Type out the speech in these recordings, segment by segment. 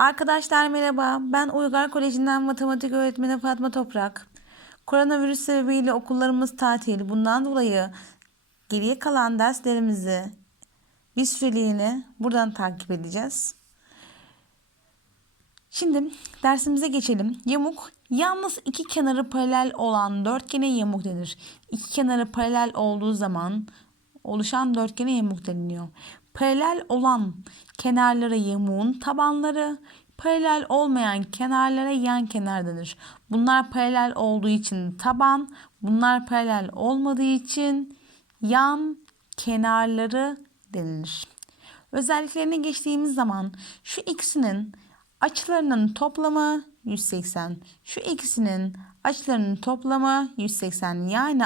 Arkadaşlar merhaba. Ben Uygar Koleji'nden matematik öğretmeni Fatma Toprak. Koronavirüs sebebiyle okullarımız tatil. Bundan dolayı geriye kalan derslerimizi bir süreliğine buradan takip edeceğiz. Şimdi dersimize geçelim. Yamuk yalnız iki kenarı paralel olan dörtgene yamuk denir. İki kenarı paralel olduğu zaman oluşan dörtgene yamuk deniliyor. Paralel olan kenarlara yamuğun tabanları, paralel olmayan kenarlara yan kenar denir. Bunlar paralel olduğu için taban, bunlar paralel olmadığı için yan kenarları denilir. Özelliklerine geçtiğimiz zaman şu ikisinin açılarının toplamı 180. Şu ikisinin açılarının toplamı 180. Yani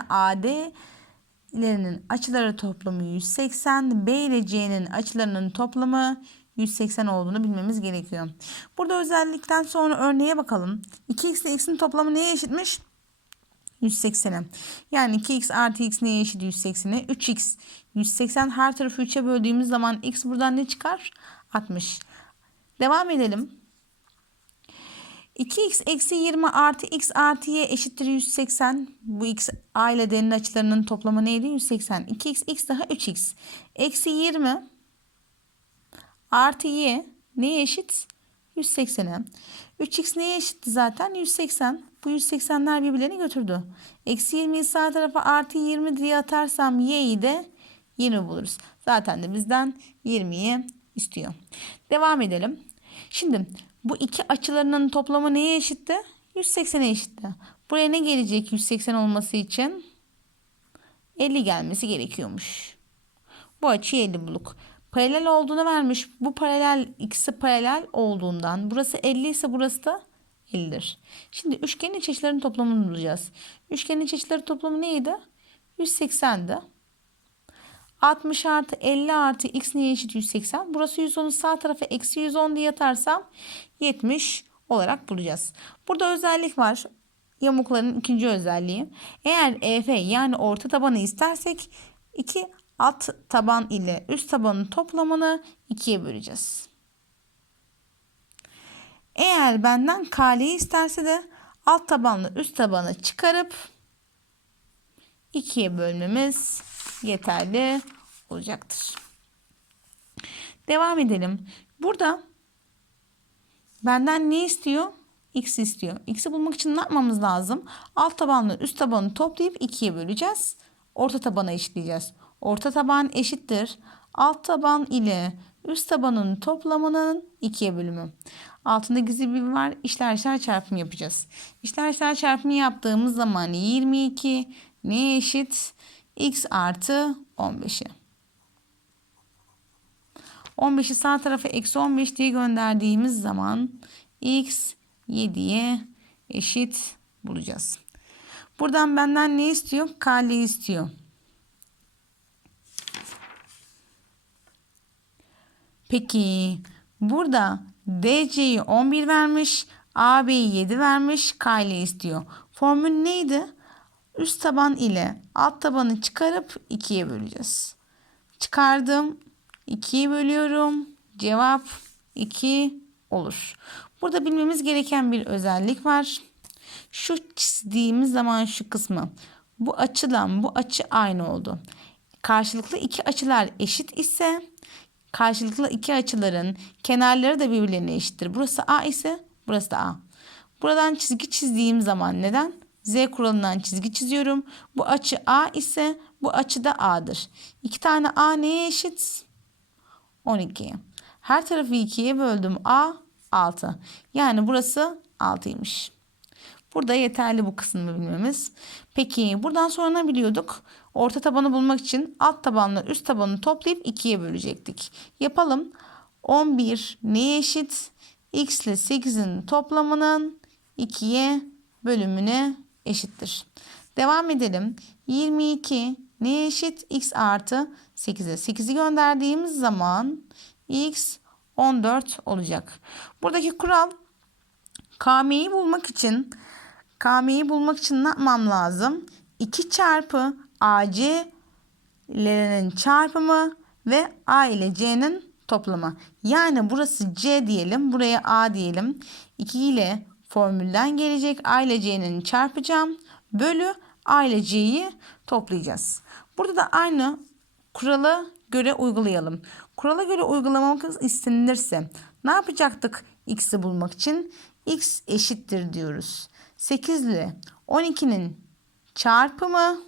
AD'lerinin açıları toplamı 180. B ile C'nin açılarının toplamı 180 olduğunu bilmemiz gerekiyor. Burada özellikten sonra örneğe bakalım. 2x ile x'in toplamı neye eşitmiş? 180'e. Yani 2x artı x neye eşit 180'e? 3x. 180 her tarafı 3'e böldüğümüz zaman x buradan ne çıkar? 60. Devam edelim. 2x eksi 20 artı x artı y eşittir 180. Bu x a ile d'nin açılarının toplamı neydi? 180. 2x x daha 3x. Eksi 20 artı y neye eşit? 180'e. 3x neye eşitti zaten? 180. Bu 180'ler birbirlerini götürdü. Eksi 20'yi sağ tarafa artı 20 diye atarsam y'yi de 20 buluruz. Zaten de bizden 20'yi istiyor. Devam edelim. Şimdi bu iki açılarının toplamı neye eşitti? 180'e eşitti. Buraya ne gelecek 180 olması için? 50 gelmesi gerekiyormuş. Bu açıyı 50 bulduk. Paralel olduğunu vermiş. Bu paralel ikisi paralel olduğundan. Burası 50 ise burası da 50'dir. Şimdi üçgenin iç açılarının toplamını bulacağız. Üçgenin iç açıları toplamı neydi? 180'di. 60 artı 50 artı x neye eşit 180? Burası 110'u sağ tarafa eksi 110 diye atarsam 70 olarak bulacağız. Burada özellik var. Yamukların ikinci özelliği. Eğer EF yani orta tabanı istersek iki alt taban ile üst tabanın toplamını ikiye böleceğiz. Eğer benden kaleyi isterse de alt tabanla üst tabanı çıkarıp ikiye bölmemiz yeterli olacaktır. Devam edelim. Burada benden ne istiyor? X istiyor. X'i bulmak için ne yapmamız lazım? Alt tabanla üst tabanı toplayıp ikiye böleceğiz. Orta tabana eşitleyeceğiz. Orta taban eşittir. Alt taban ile üst tabanın toplamının ikiye bölümü. Altında gizli bir var. İşler işler çarpımı yapacağız. İşler işler çarpımı yaptığımız zaman 22 neye eşit? X artı 15'e. 15'i sağ tarafa eksi 15 diye gönderdiğimiz zaman x 7'ye eşit bulacağız. Buradan benden ne istiyor? Kale istiyor. Peki burada DC'yi 11 vermiş, AB'yi 7 vermiş, Kale istiyor. Formül neydi? Üst taban ile alt tabanı çıkarıp 2'ye böleceğiz. Çıkardım. 2'ye bölüyorum. Cevap 2 olur. Burada bilmemiz gereken bir özellik var. Şu çizdiğimiz zaman şu kısmı. Bu açıdan bu açı aynı oldu. Karşılıklı iki açılar eşit ise karşılıklı iki açıların kenarları da birbirlerine eşittir. Burası A ise burası da A. Buradan çizgi çizdiğim zaman neden? Z kuralından çizgi çiziyorum. Bu açı A ise bu açı da A'dır. İki tane A neye eşit? 12. Her tarafı 2'ye böldüm. A 6. Yani burası 6'ymış. Burada yeterli bu kısmı bilmemiz. Peki buradan sonra ne biliyorduk? Orta tabanı bulmak için alt tabanla üst tabanı toplayıp 2'ye bölecektik. Yapalım. 11 neye eşit? X ile 8'in toplamının 2'ye bölümüne eşittir. Devam edelim. 22 neye eşit? X artı 8'e. 8'i gönderdiğimiz zaman X 14 olacak. Buradaki kural KM'yi bulmak için KM'yi bulmak için ne yapmam lazım? 2 çarpı AC L'nin çarpımı ve A ile C'nin toplamı. Yani burası C diyelim. Buraya A diyelim. 2 ile formülden gelecek. A ile C'nin çarpacağım. Bölü A ile C'yi toplayacağız. Burada da aynı kurala göre uygulayalım. Kurala göre uygulamamız istenilirse ne yapacaktık x'i bulmak için? x eşittir diyoruz. 8 ile 12'nin çarpımı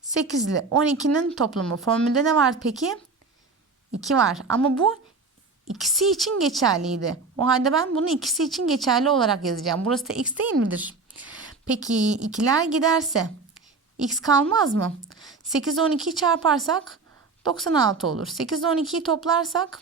8 ile 12'nin toplamı. Formülde ne var peki? 2 var ama bu ikisi için geçerliydi. O halde ben bunu ikisi için geçerli olarak yazacağım. Burası da x değil midir? Peki ikiler giderse x kalmaz mı? 8 ile 12'yi çarparsak 96 olur. 8 ile 12'yi toplarsak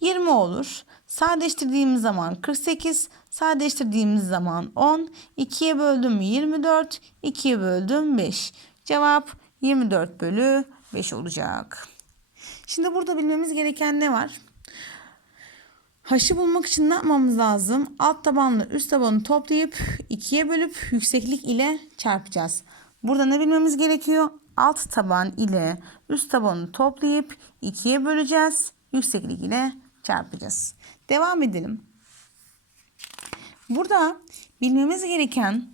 20 olur. Sadeleştirdiğimiz zaman 48, sadeleştirdiğimiz zaman 10, 2'ye böldüm 24, 2'ye böldüm 5. Cevap 24 bölü 5 olacak. Şimdi burada bilmemiz gereken ne var? H'ı bulmak için ne yapmamız lazım? Alt tabanla üst tabanı toplayıp ikiye bölüp yükseklik ile çarpacağız. Burada ne bilmemiz gerekiyor? Alt taban ile üst tabanı toplayıp ikiye böleceğiz. Yükseklik ile çarpacağız. Devam edelim. Burada bilmemiz gereken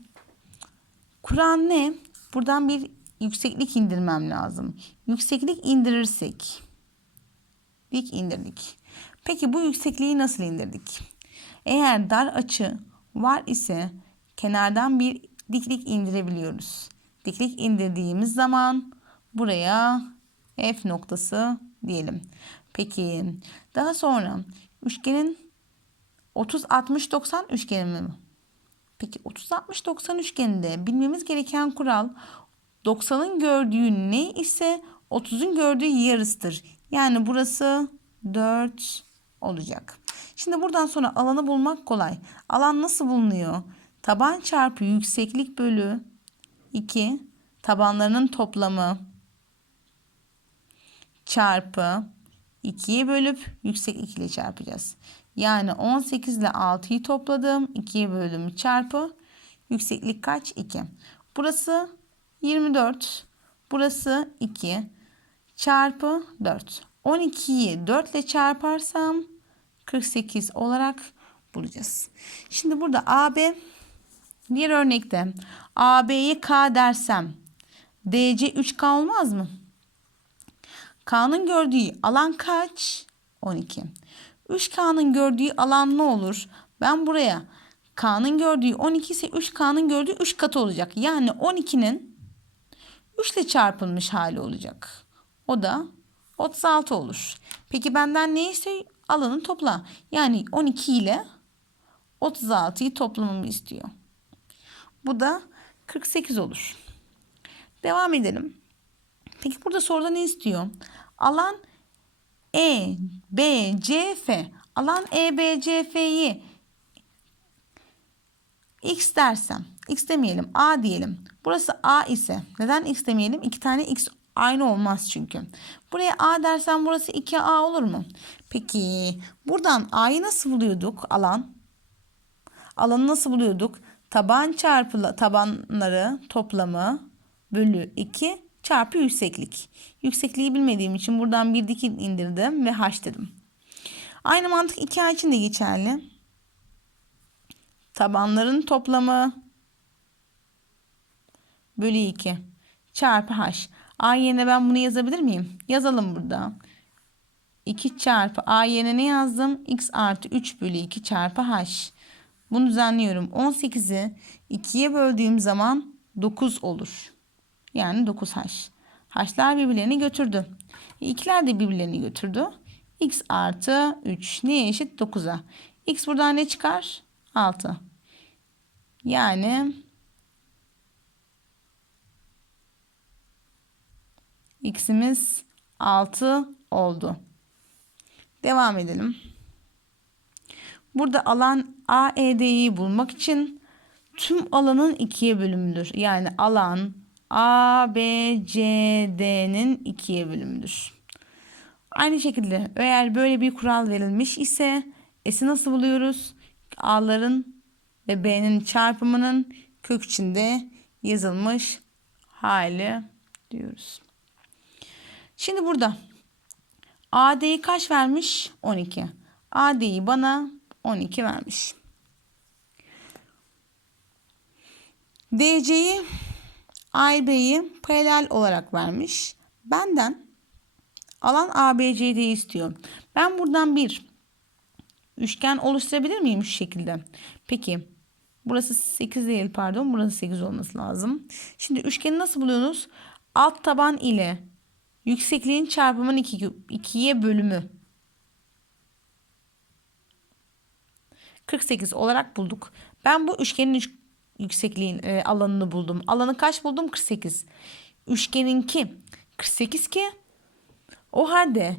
Kur'an ne? Buradan bir yükseklik indirmem lazım. Yükseklik indirirsek dik indirdik. Peki bu yüksekliği nasıl indirdik? Eğer dar açı var ise kenardan bir diklik indirebiliyoruz. Diklik indirdiğimiz zaman buraya F noktası diyelim. Peki daha sonra üçgenin 30 60 90 üçgeni mi? Peki 30 60 90 üçgeninde bilmemiz gereken kural 90'ın gördüğü ne ise 30'un gördüğü yarısıdır. Yani burası 4 olacak. Şimdi buradan sonra alanı bulmak kolay. Alan nasıl bulunuyor? Taban çarpı yükseklik bölü 2 tabanlarının toplamı çarpı 2'ye bölüp yükseklik ile çarpacağız. Yani 18 ile 6'yı topladım. 2'ye böldüm çarpı yükseklik kaç? 2. Burası 24. Burası 2 çarpı 4. 12'yi 4 ile çarparsam 48 olarak bulacağız. Şimdi burada AB diğer örnekte AB'ye K dersem DC 3K olmaz mı? K'nın gördüğü alan kaç? 12. 3K'nın gördüğü alan ne olur? Ben buraya K'nın gördüğü 12 ise 3K'nın gördüğü 3 katı olacak. Yani 12'nin 3 ile çarpılmış hali olacak. O da 36 olur. Peki benden ne istiyor? Alanı topla. Yani 12 ile 36'yı toplamamı istiyor. Bu da 48 olur. Devam edelim. Peki burada soruda ne istiyor? Alan E, B, C, F. Alan E, B, C, F'yi X dersem, X demeyelim, A diyelim. Burası A ise, neden X demeyelim? İki tane X aynı olmaz çünkü. Buraya A dersem burası 2A olur mu? Peki buradan A'yı nasıl buluyorduk alan? Alanı nasıl buluyorduk? Taban çarpı tabanları toplamı bölü 2 çarpı yükseklik. Yüksekliği bilmediğim için buradan bir dik indirdim ve h dedim. Aynı mantık 2A için de geçerli. Tabanların toplamı bölü 2 çarpı h. A yerine ben bunu yazabilir miyim? Yazalım burada. 2 çarpı A yerine ne yazdım? X artı 3 bölü 2 çarpı H. Bunu düzenliyorum. 18'i 2'ye böldüğüm zaman 9 olur. Yani 9H. H'lar birbirlerini götürdü. İkiler de birbirlerini götürdü. X artı 3 neye eşit? 9'a. X buradan ne çıkar? 6. Yani x'imiz 6 oldu. Devam edelim. Burada alan AED'yi bulmak için tüm alanın ikiye bölümüdür. Yani alan ABCD'nin ikiye bölümüdür. Aynı şekilde eğer böyle bir kural verilmiş ise S'i nasıl buluyoruz? A'ların ve B'nin çarpımının kök içinde yazılmış hali diyoruz. Şimdi burada AD'yi kaç vermiş? 12. AD'yi bana 12 vermiş. DC'yi AB'yi paralel olarak vermiş. Benden alan ABCD'yi istiyor. Ben buradan bir üçgen oluşturabilir miyim şu şekilde? Peki burası 8 değil pardon burası 8 olması lazım. Şimdi üçgeni nasıl buluyorsunuz? Alt taban ile yüksekliğin çarpımının 2, 2'ye bölümü 48 olarak bulduk. Ben bu üçgenin üç- yüksekliğin e, alanını buldum. Alanı kaç buldum? 48. Üçgeninki 48 ki o halde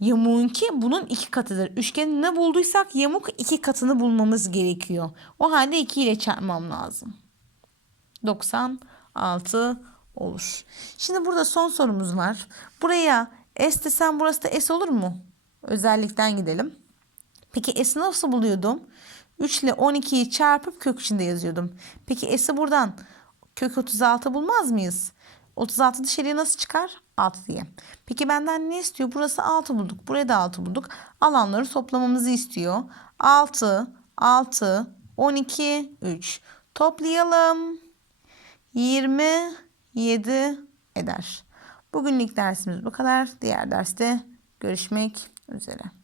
yamuğunki bunun iki katıdır. Üçgeni ne bulduysak yamuk iki katını bulmamız gerekiyor. O halde 2 ile çarpmam lazım. 96 olur. Şimdi burada son sorumuz var. Buraya S desem burası da S olur mu? Özellikten gidelim. Peki S'i nasıl buluyordum? 3 ile 12'yi çarpıp kök içinde yazıyordum. Peki S'i buradan kök 36 bulmaz mıyız? 36 dışarıya nasıl çıkar? 6 diye. Peki benden ne istiyor? Burası 6 bulduk. Buraya da 6 bulduk. Alanları toplamamızı istiyor. 6, 6, 12, 3. Toplayalım. 27 eder. Bugünlük dersimiz bu kadar. Diğer derste görüşmek üzere.